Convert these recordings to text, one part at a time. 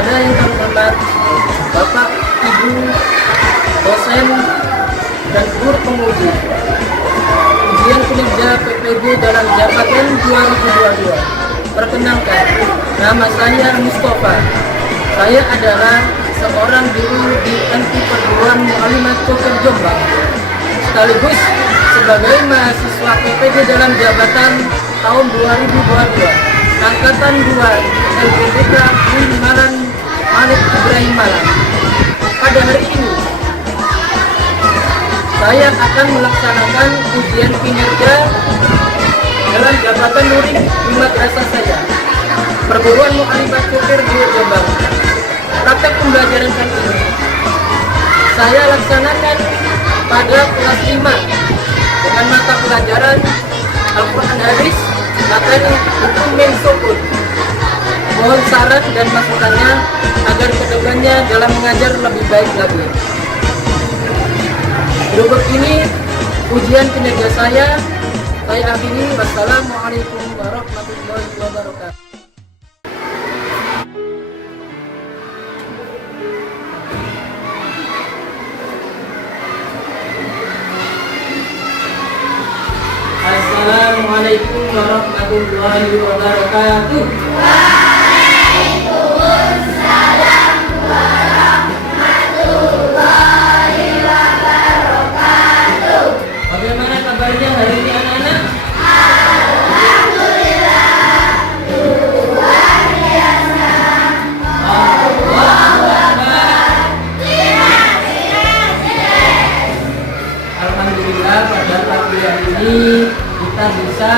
kepada yang terhormat Bapak, Ibu, dosen, dan guru penguji ujian kinerja PPG dalam jabatan 2022. Perkenalkan, nama saya Mustafa. Saya adalah seorang guru di MT Perguruan Mu'allimat Coker Jombang, sekaligus sebagai mahasiswa PPG dalam jabatan tahun 2022, angkatan 2 LPDK UIN Malang Malik Ibrahim Malang. Pada hari ini, saya akan melaksanakan ujian kinerja dalam jabatan murid di madrasah saya, Perguruan Mu'allimat Coker Jombang. Praktek pembelajaran kali ini saya laksanakan pada kelas 5 dengan mata pelajaran Al-Quran Hadis, materi hukum mensokul. Mohon saran dan masukannya agar kedepannya dalam mengajar lebih baik lagi. Berikut ini ujian kinerja saya akhiri. Wassalamualaikum warahmatullahi wabarakatuh. Assalamualaikum warahmatullahi wabarakatuh. Waalaikumsalam warahmatullahi wabarakatuh. Bagaimana kabarnya hari ini anak-anak? Alhamdulillah, luar biasa. Allahu Akbar. Alhamdulillah, pada pagi hari ini kita bisa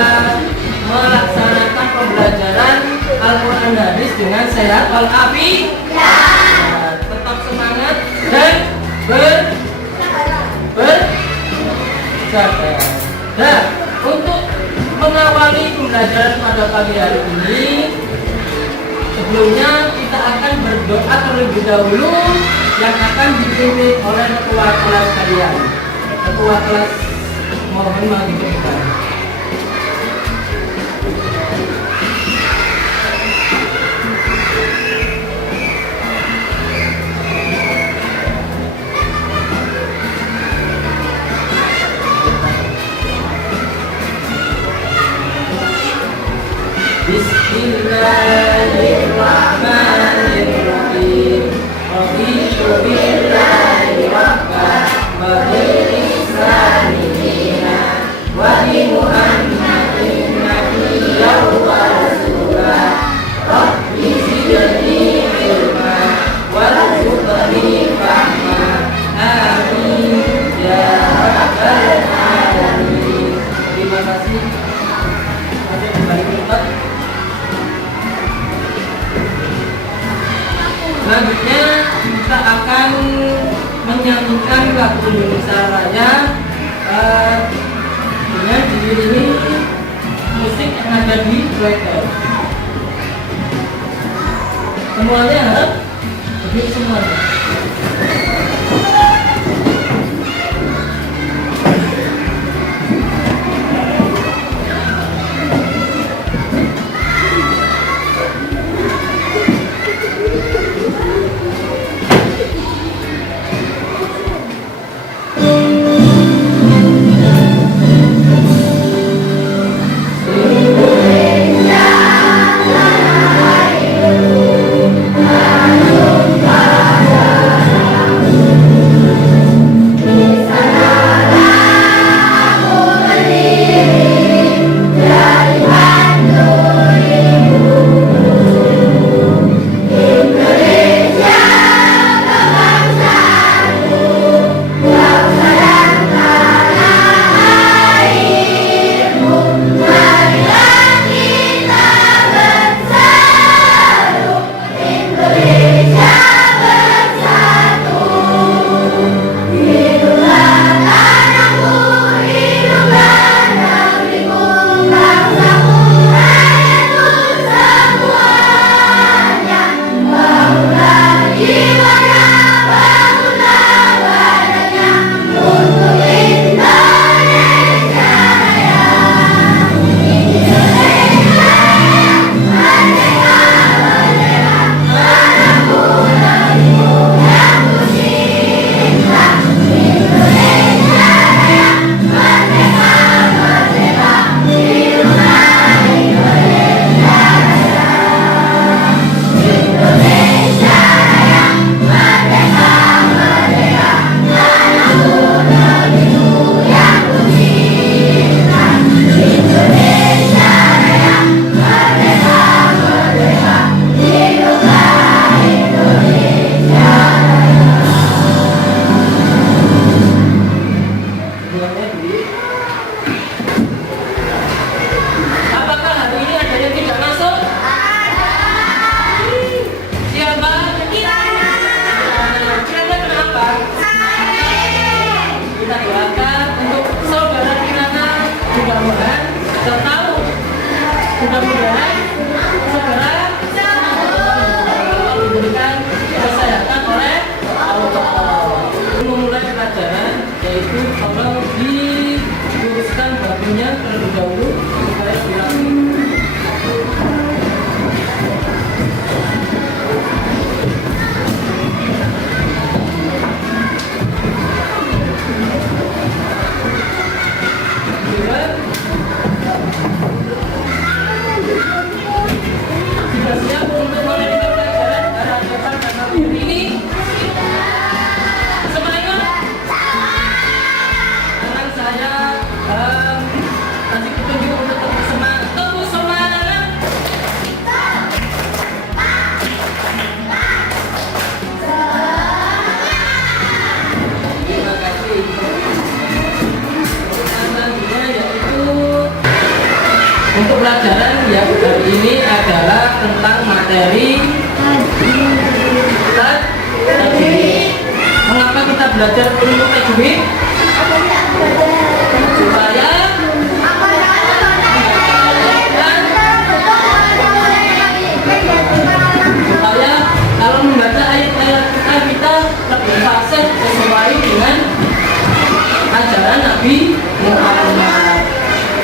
melaksanakan pembelajaran Al-Quran Hadis dengan sehat walafiat. Nah, tetap semangat dan bersabar. Nah, untuk mengawali pembelajaran pada pagi hari ini, sebelumnya kita akan berdoa terlebih dahulu yang akan dipimpin oleh ketua kelas kalian. Ketua kelas mohon mengikuti. Bismillahirrahmanirrahim. Raditu billahi rabban wa bil islami dinan wa bi Muhammadin nabiyyan wa rasulah. Rabbi zidni ilma warzuqni fahma. Amin ya rabbal alamin. Terima kasih. Ada kembali kita. Selanjutnya kita akan menyanyikan lagu Indonesia Raya dengan diiringi musik yang ada di breaker. Semuanya harus berdiri semuanya. Indonesia Raya. mudah-mudahan segera diberikan kesehatan oleh Allah. Memulai pelajaran yaitu tolong diluruskan bajunya terlebih dahulu supaya dirapi. Sudah siap untuk menerima pelajaran dari hadapan dan hari ini? Semuanya? Tangan saya kasih petunjuk untuk tepuk semangat. Tepuk semangat. Terima kasih. Selanjutnya yaitu untuk pelajaran yang hari ini adalah tentang materi tajwid. Mengapa kita belajar ilmu tajwid? Supaya kalau membaca ayat-ayat kita lebih fasih sesuai dengan ajaran Nabi Muhammad.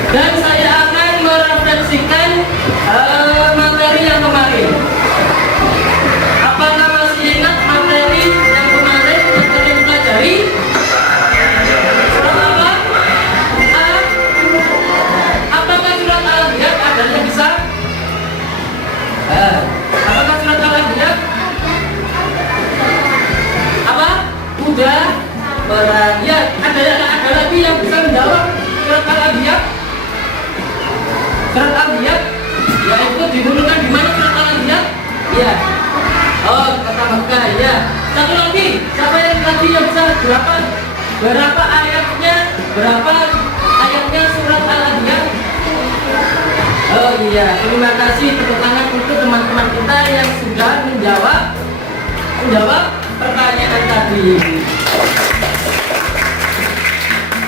Dan saya akan merefleksikan materi yang kemarin. Apakah masih ingat materi yang kemarin yang kalian pelajari? Surat apa? Apakah surat Al-Anbiya adanya bisa? Apakah surat Al-Anbiya? Apa? Udah ya, ada lagi yang bisa menjawab surat Al-Anbiya? Surat Al-Anbiya yaitu diturunkan di mana surat Al-Anbiya? Ya. Oh, kata Mekah ya. Satu lagi, siapa yang tadi yang bisa berapa ayatnya? Berapa ayatnya surat Al-Anbiya? Oh iya, terima kasih tepuk tangan untuk teman-teman kita yang sudah menjawab pertanyaan tadi.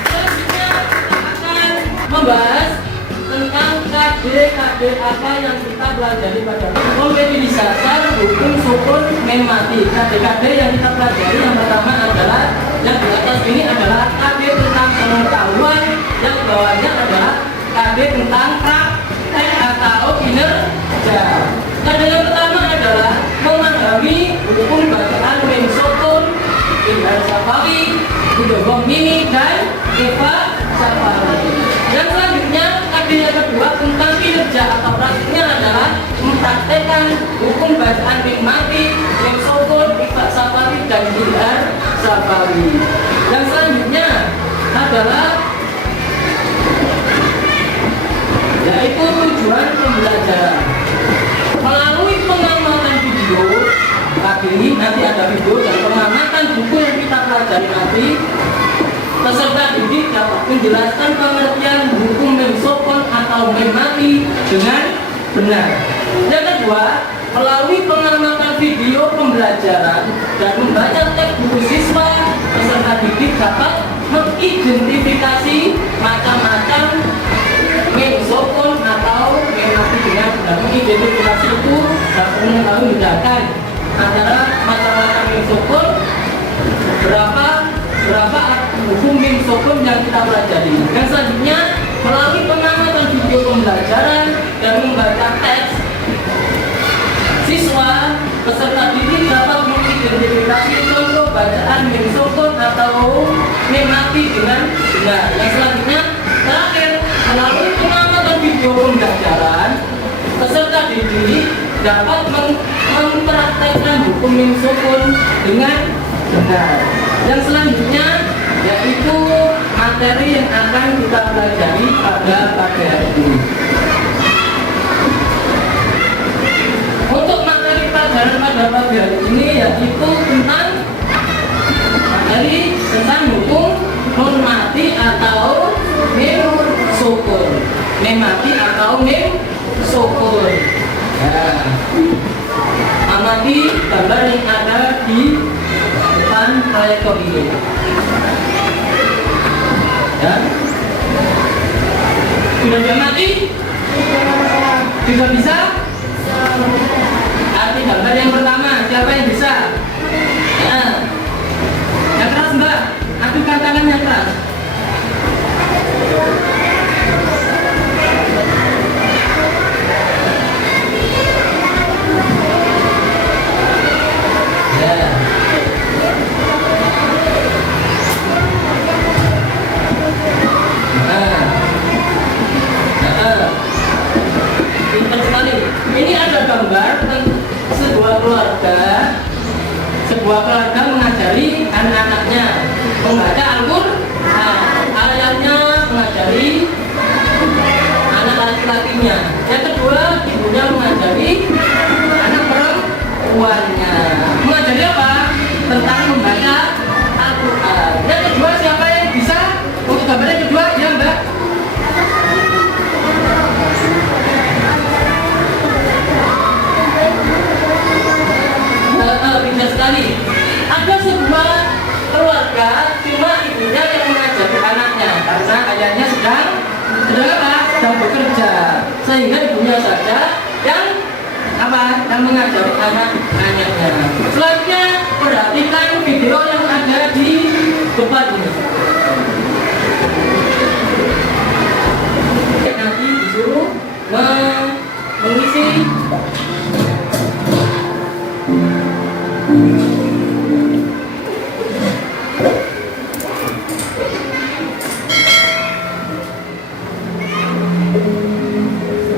Selanjutnya akan membahas tentang KD apa yang kita pelajari pada kompetisi dasar hukum sukun mem mati. KD yang kita pelajari yang pertama adalah yang di atas ini adalah KD tentang pengetahuan, yang bawahnya adalah KD tentang praktek atau kinerja. KD yang pertama adalah memahami hukum bacaan mem sukun, Indra Safawi, Idogom Mini dan Eva Safawi. Yang selanjutnya KD yang kedua tentang kinerja atau praktiknya adalah mempraktekkan hukum bacaan mim mati, mem sukun, Eva Safawi dan Indra Safawi. Yang selanjutnya adalah yaitu tujuan pembelajaran melalui pengamatan video. Tadi nanti ada video dan pengamatan buku yang kita pelajari nanti. Peserta didik dapat menjelaskan pengertian hukum mem sukun atau mem mati dengan benar. Yang kedua, melalui pengamatan video pembelajaran dan membaca teks buku siswa, peserta didik dapat mengidentifikasi macam-macam mem sukun atau mem mati dengan benar. Mengidentifikasi itu dapat mengetahui bedakan antara macam-macam mem sukun, berapa hukum mem sukun yang kita pelajari. Yang selanjutnya, melalui pengamatan video pembelajaran dan membaca teks siswa, peserta didik dapat mengidentifikasi contoh bacaan mem sukun atau mem mati dengan benar. Yang selanjutnya, terakhir, melalui pengamatan video pembelajaran, peserta didik dapat mempraktekkan hukum mem sukun dengan benar. Yang selanjutnya yaitu materi yang akan kita pelajari pada pagi hari ini. Untuk materi pelajaran pada pagi hari ini yaitu tentang materi tentang hukum nun mati atau mem sukun. Mem mati atau mem sukun. Ya. Amati gambar yang ada di depan proyektor ini. Ya. Sudah diamati? Juga bisa? Arti gambar yang pertama, siapa yang bisa? Ya. Yang keras mbak, adukan tangannya keras. Ya. Pintar sekali. Ini ada gambar tentang sebuah keluarga mengajari anak-anaknya membaca Al-Quran. Ayahnya mengajari anak laki-lakinya. Yang kedua, ibunya mengajari anak perempuannya. Mengajari apa? Tentang membaca Al-Quran. Yang kedua, siapa yang bisa? Untuk gambar yang kedua, ya mbak. Pintar sekali. Ada sebuah keluarga, cuma ibunya yang mengajari anaknya karena ayahnya sedang apa? Sedang bekerja, sehingga ibunya saja yang apa? Yang mengajari anak-anaknya. Selanjutnya perhatikan video yang ada di depan ini. Nanti disuruh mengisi.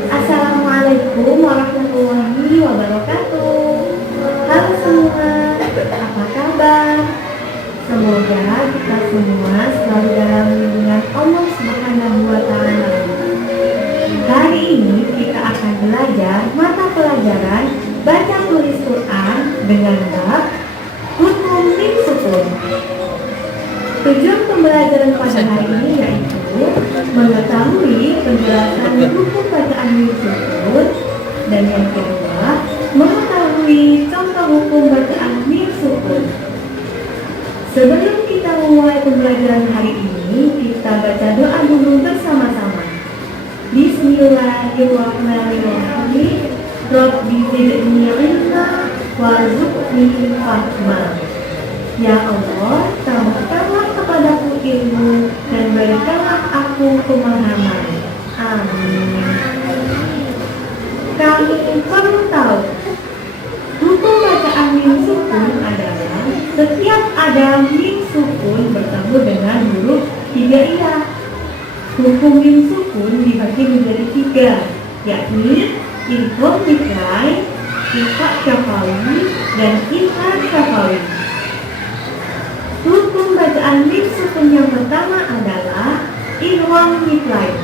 Assalamualaikum warahmatullahi wabarakatuh. Halo semua, apa kabar? Semoga kita semua selalu dalam lindungan Allah Subhanahu wa Ta'ala. Hari ini kita akan belajar mata pelajaran baca tulis Quran dengan bab hukum mim sukun. Tujuan pembelajaran pada hari ini yaitu mengetahui penjelasan hukum bacaan mim sukun, dan yang kedua mengetahui contoh hukum bacaan mim sukun. Sebelum kita memulai pembelajaran hari ini, kita baca doa dulu bersama-sama. Bismillahirrahmanirrahim. Rabbi zidni ilma warzuqni fahma. Ya Allah, tambahkanlah kepadaku ilmu dan berikanlah aku pemahaman. Amin. Kami perlu tahu, hukum bacaan mim sukun adalah setiap ada mim sukun bertemu dengan huruf hijaiyah. Hukum mim sukun dibagi menjadi 3, yakni idgham mithlai, ikhfa syafawi, dan izhar syafawi. Hukum bacaan mim sukun yang pertama adalah idgham mithlai.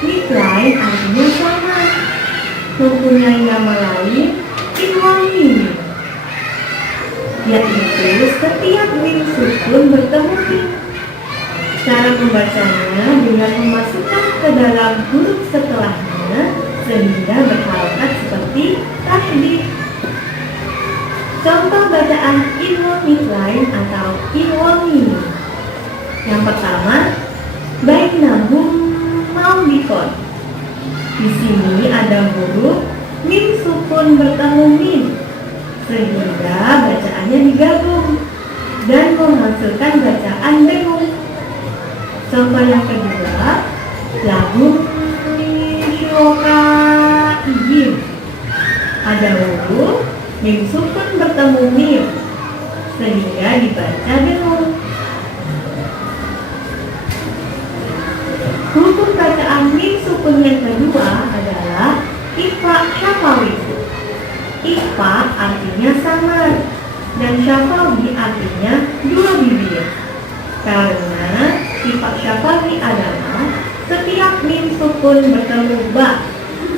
Mithlai artinya sama. Hukumnya yang lain idgham mim, yaitu setiap mim sukun bertemu mim. Cara membacanya dengan memasukkan ke dalam huruf setelahnya sehingga berharakat seperti tasydid. Contoh bacaan idgham mithlai atau idgham mim. Yang pertama, bainahum mawbiqon. Di sini ada huruf mim sukun bertemu mim, sehingga bacaannya digabung dan menghasilkan bacaan dengung. Contoh yang kedua, lahum syurakaihim. Ada huruf mim sukun bertemu mim, sehingga dibaca dengung. Hukum bacaan mim sukun yang kedua adalah ikhfa syafawi. Ikhfa artinya samar dan syafawi artinya dua bibir. Karena ikhfa syafawi adalah setiap mim sukun bertemu ba,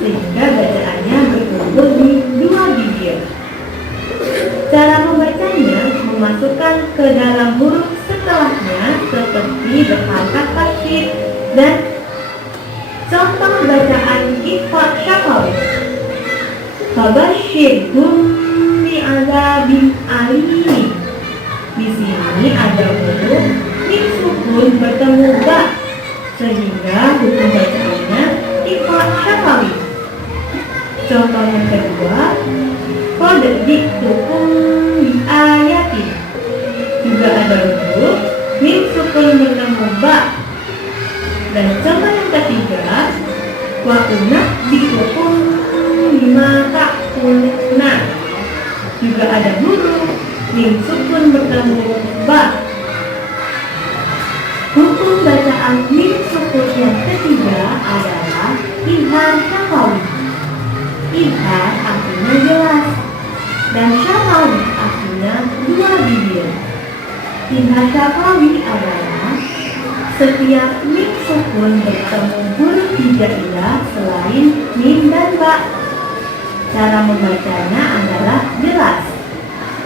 sehingga bacaannya berkumpul di dua bibir. Cara membacanya memasukkan ke dalam huruf setelahnya seperti berharakat tasydid. Dan contoh bacaan ikhfa syafawi, fabasyirhum bi'adzabin alim. Di sini ada huruf mim sukun bertemu ba, sehingga hukum bacaannya ikhfa syafawi. Contoh yang kedua, kode diktukum diayatin. Juga ada huruf mim sukun bertemu ba. Dan contoh yang ketiga, wa unak diktukum lima takulna. Juga ada huruf mim sukun bertemu ba. Hukum bacaan mim sukun yang ketiga adalah izhar syafawi. Izhar artinya jelas dan syafawi artinya dua bibir. Izhar syafawi adalah setiap mim sukun bertemu huruf hijaiyah selain mim dan ba. Cara membacanya adalah jelas.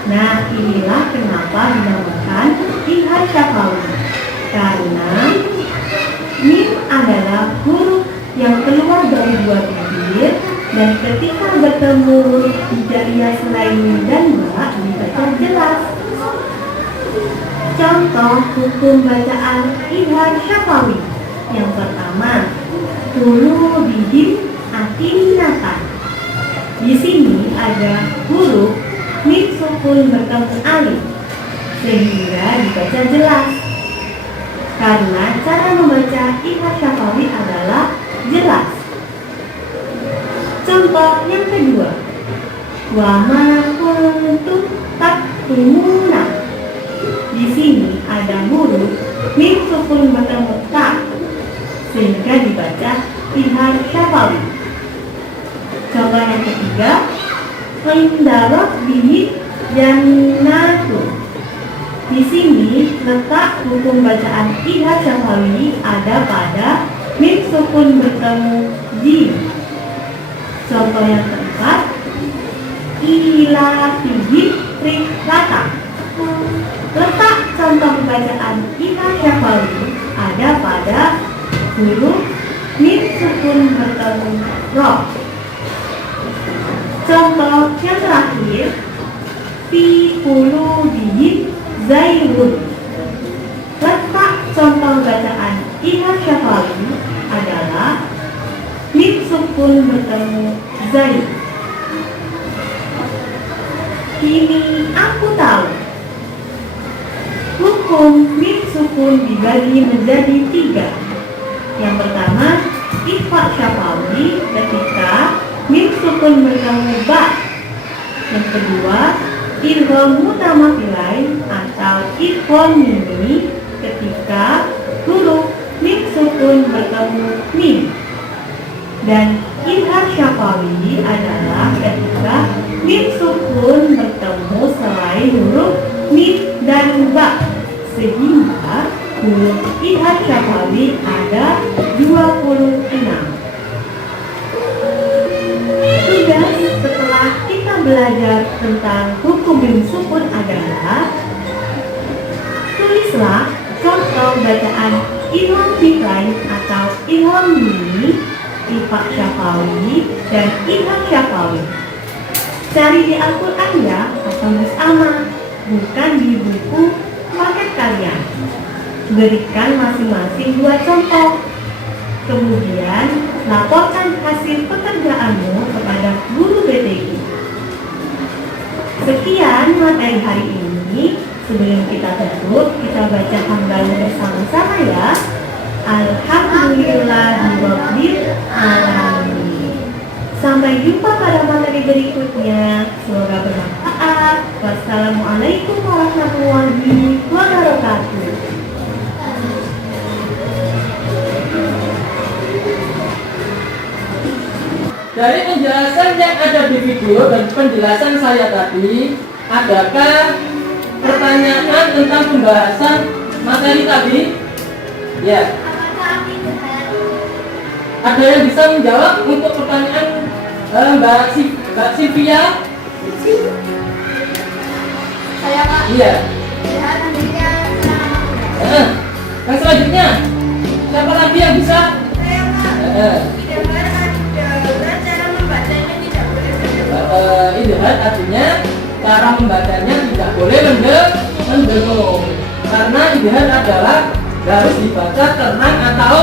Nah, inilah kenapa dinamakan izhar syafawi. Karena mim adalah huruf yang keluar dari dua bibir dan ketika bertemu huruf hijaiyah selain mim dan ba dibaca jelas. Contoh hukum bacaan izhar syafawi. Yang pertama, tulu bihim atinatan. Di sini ada huruf mim sukun bertemu alif sehingga dibaca jelas. Karena cara membaca izhar syafawi adalah jelas. Contoh yang kedua, wa ma kuntum taktumuna. Di sini ada huruf mim sukun bertemu ta sehingga dibaca izhar syafawi. Contoh yang ketiga, inda rabbihim jannatu. Di sini letak hukum bacaan izhar syafawi ada pada mim sukun bertemu jim. Contoh yang keempat, ila fihim rihlata. Letak contoh bacaan izhar syafawi ada pada huruf mim sukun bertemu ro. Contoh yang terakhir, fi qulubihim zairun. Letak contoh bacaan izhar syafawi adalah mim sukun bertemu zair. Kini aku tahu. Hukum mim sukun dibagi menjadi tiga. Yang pertama, ikhfa syafawi ketika mim sukun bertemu ba. Yang kedua, idgham mutamatsilain atau idgham mimi ketika huruf mim sukun bertemu mim. Dan izhar syafawi adalah ketika mim sukun bertemu selain huruf mim dan ba, sehingga huruf izhar syafawi ada 26. Tugas setelah kita belajar tentang hukum mim sukun adalah tulislah contoh bacaan idgham fi'lain atau idgham mimi, ikhfa syafawi, dan izhar syafawi. Cari di Al-Quran ya, atau mus'amah, bukan di buku paket kalian. Berikan masing-masing 2 contoh. Kemudian laporkan hasil pekerjaanmu kepada guru BTI. Sekian materi hari ini. Sebelum kita tutup, kita baca hamdalah bersama-sama ya. Alhamdulillahirabbil alamin. Sampai jumpa pada materi berikutnya. Semoga bermanfaat. Wassalamualaikum warahmatullahi wabarakatuh. Dari penjelasan yang ada di video dan penjelasan saya tadi, adakah pertanyaan tentang pembahasan materi tadi? Ya. Ada yang bisa menjawab untuk pertanyaan Mbak Sylvia? Saya Pak. Iya. Selanjutnya Yang selanjutnya, siapa lagi yang bisa? saya Pak. Idgham ada cara membacanya tidak boleh mendengung. Idgham artinya cara membacanya tidak boleh mendengung. Karena idgham adalah harus dibaca tenang atau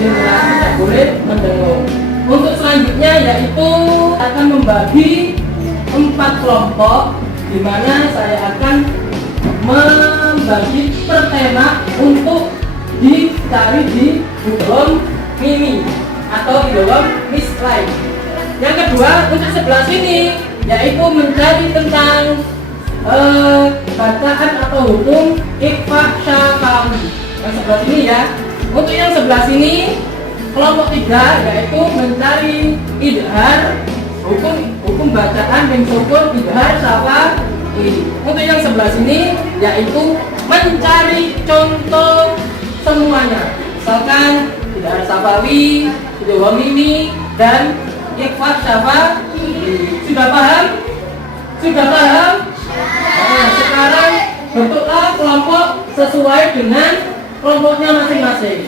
generasi tidak boleh mendengung. Untuk selanjutnya yaitu akan membagi 4 kelompok, di mana saya akan membagi per tema untuk dicari di Google Mini atau di dalam Miss Live. Yang kedua untuk sebelah sini yaitu mencari tentang bacaan atau hukum Iqfa Syafawi. Yang sebelah sini ya. Untuk yang sebelah sini kelompok 3 yaitu mencari idhar hukum bacaan bin sukun idhar Syafawi. Untuk yang sebelah sini yaitu mencari contoh semuanya. Misalkan idhar Syafawi, idhar Mini dan Iqfa Syafawi. Sudah paham? Sudah paham? Nah, sekarang bentuklah kelompok sesuai dengan kelompoknya masing-masing.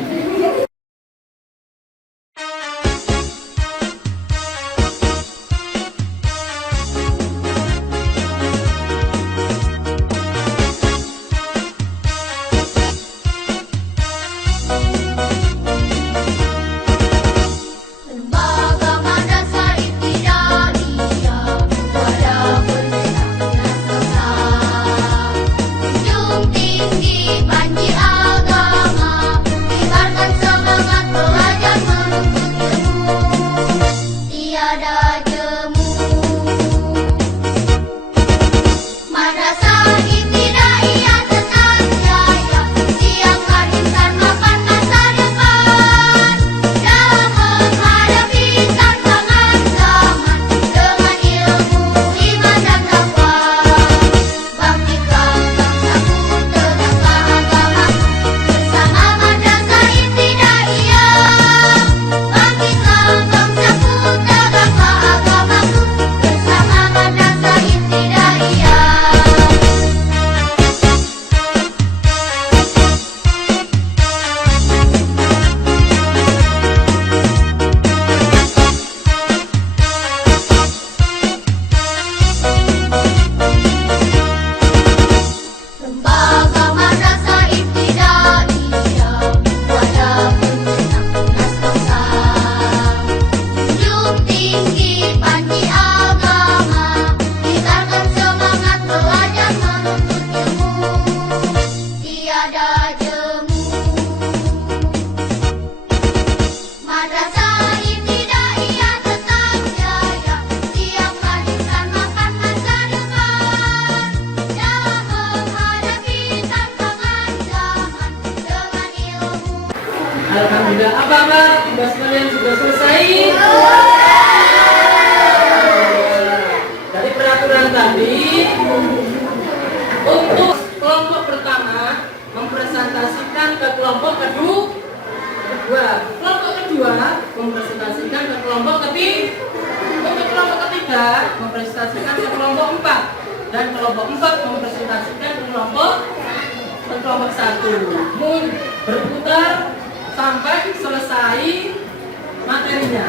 Alhamdulillah, apakah tugas kalian sudah selesai? Dari peraturan tadi, untuk kelompok pertama mempresentasikan ke kelompok kedua, kelompok kedua mempresentasikan ke kelompok ketiga, untuk kelompok ketiga mempresentasikan ke kelompok 4, dan kelompok 4 mempresentasikan ke kelompok 1. Berputar sampai selesai materinya.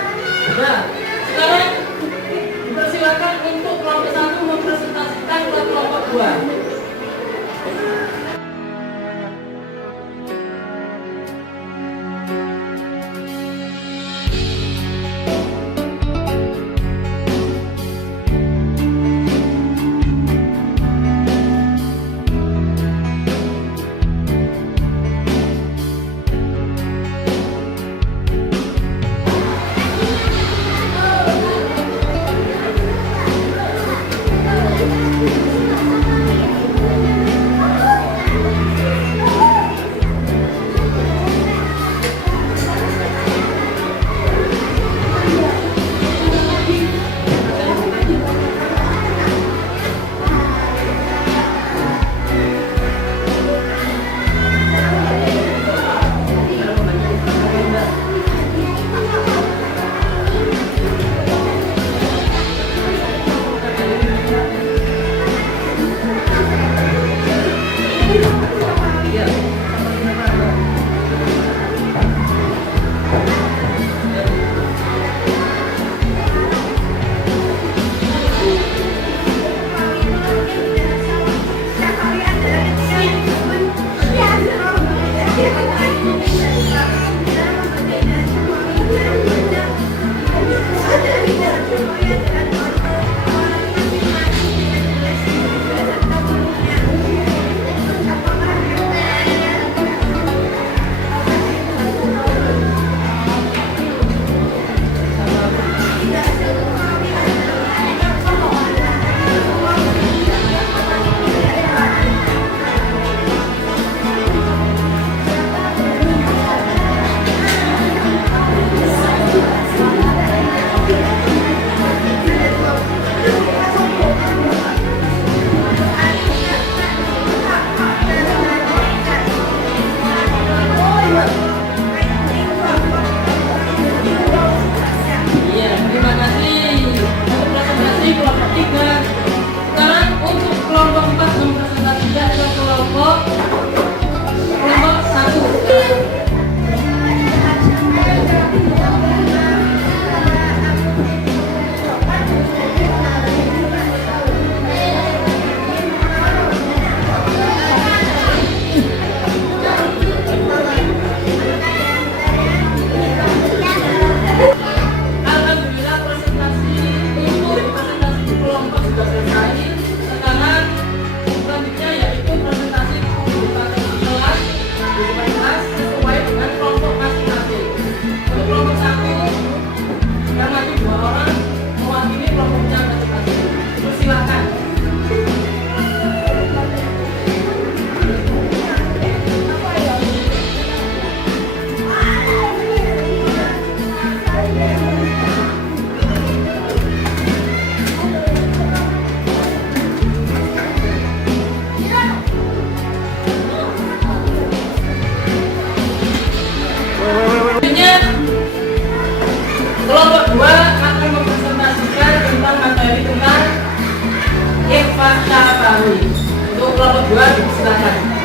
Nah, sekarang dipersilakan untuk kelompok 1 mempresentasikan ke kelompok 2. Iqfa Syafawi. Untuk kelompok 2 silakan.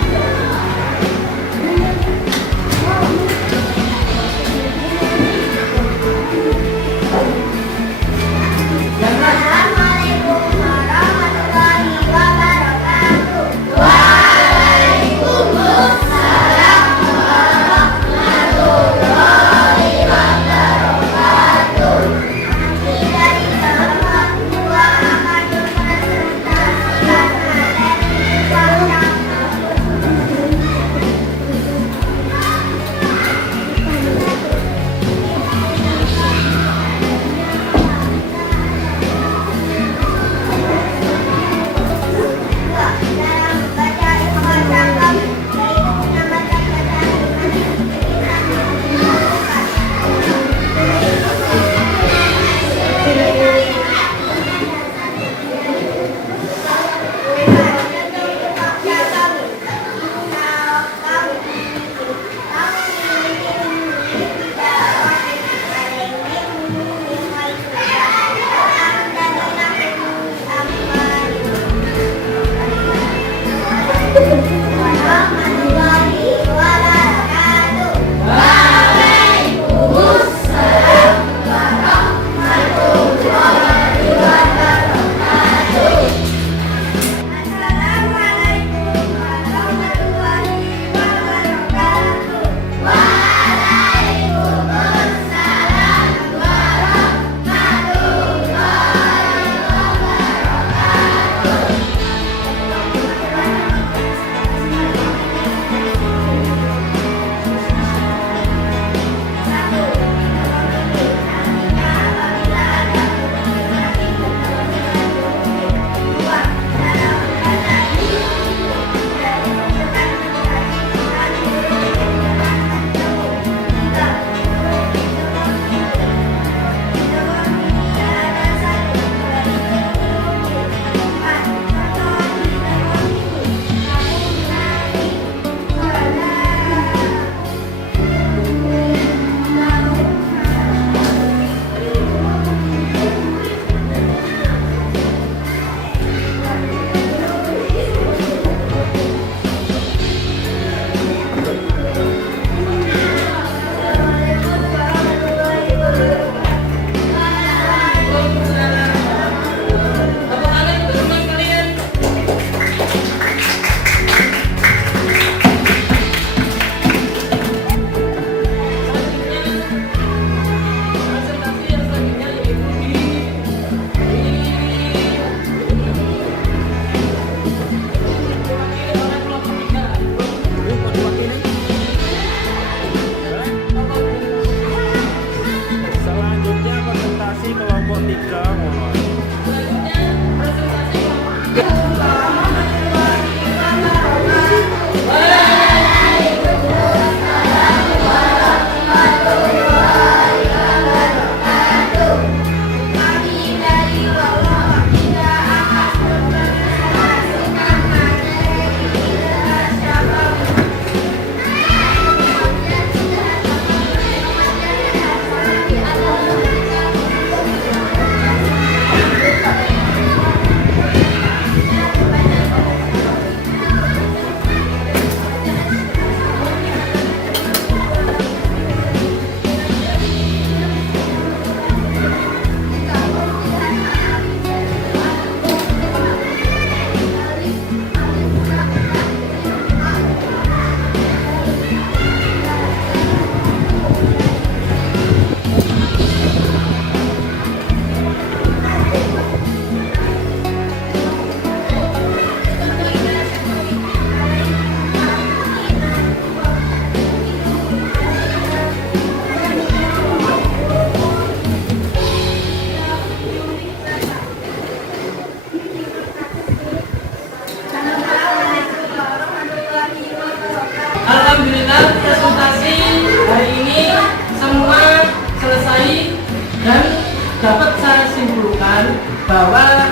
Assalamualaikum warahmatullahi wabarakatuh. Waalaikumsalam warahmatullahi wabarakatuh. Kami dari kelompok 2 akan mempresentasikan materi wayang. Dalam membaca Iqfa Syafawi, yaitu menambahkan warahmatullahi wabarakatuh. Waalaikumsalam warahmatullahi wabarakatuh. Assalamualaikum warahmatullahi wabarakatuh. Waalaikumsalam warahmatullahi wabarakatuh. Tepuk tangan untuk teman kalian. Presentasi yang selanjutnya yaitu Selanjutnya presentasi kelompok 3 mohon. Kami dari kelompok 3 akan mempresentasikan materi Iqfa Syafawi. Alhamdulillah presentasi hari ini semua selesai dan dapat saya simpulkan bahwa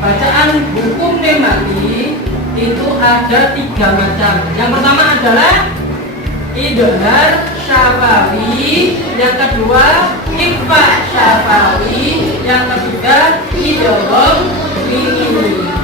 bacaan hukum nemati itu ada 3 macam. Yang pertama adalah idhar syafawi, yang kedua ikhfa syafawi, yang ketiga idgham ini.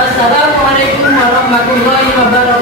Wassalamualaikum warahmatullahi wabarakatuh.